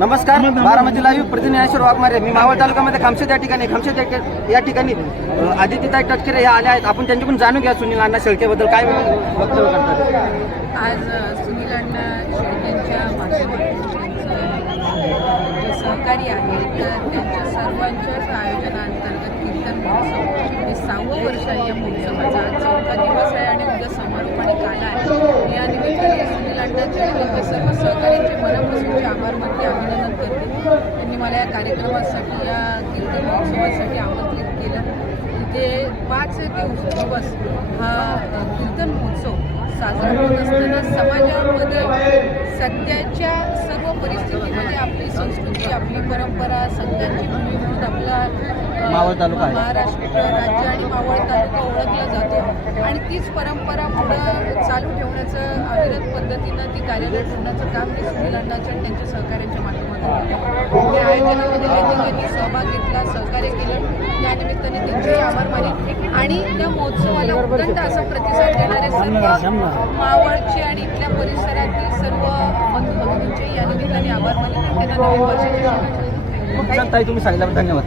नमस्कार बारामती लाईव्ह प्रतिनिधीश्वर वाघमारे. मी मावळ तालुक्यामध्ये खामशेत या ठिकाणी खामशेत या ठिकाणी अ, आदित्यताई टटकेरे या आल्या आहेत. आपण त्यांच्याकडून जाणून घ्या सुनील अण्णा शेळकेबद्दल. काय वक्तव्य करतात? आज सुनील अण्णा शेळकेंच्या माध्यमातून जे सहकारी आहे तर त्यांच्या सर्वांच्याच आयोजनाअंतर्गत कीर्तन महोत्सव हे सहावं वर्ष आहे या महोत्सवाचा. आज चौथा दिवस आहे आणि उद्या समारोप आणि काला आहे. या निमित्ताने सुनील अण्णा शेळकेंच्या सर्व सहकार्यांचे मनापासूनचे आभार करते. त्यांनी मला या कार्यक्रमासाठी या कीर्तन महोत्सवासाठी आमंत्रित केलं. इथे पाच दिवस दिवस हा कीर्तन महोत्सव साजरा होत असताना समाजामध्ये सध्याच्या सर्व परिस्थितीमध्ये आपली संस्कृती आपली परंपरा संतांची भूमी म्हणून आपला. महाराष्ट्र राज्य आणि मावळ तालुका ओळखला जातो. आणि तीच परंपरा पुढं चालू ठेवण्याचं अविरत पद्धतीनं ती कार्यान्वित ठेवण्याचं काम मी सुनील अण्णाच्या आणि त्यांच्या सहकार्यांच्या आयोजनामध्ये लेखिकांनी सहभाग घेतला सहकार्य केलं. त्यानिमित्ताने त्यांचे आभार माने आणि त्या महोत्सवाला उदंड असा प्रतिसाद देणारे सर्व मावळचे आणि इथल्या परिसरातील सर्व बंधू भगिनींचे या निमित्ताने आभार मानले. त्यांना नवीन वर्षाच्या शुभेच्छा खूप छान ताई तुम्ही सांगितल्याबद्दल धन्यवाद.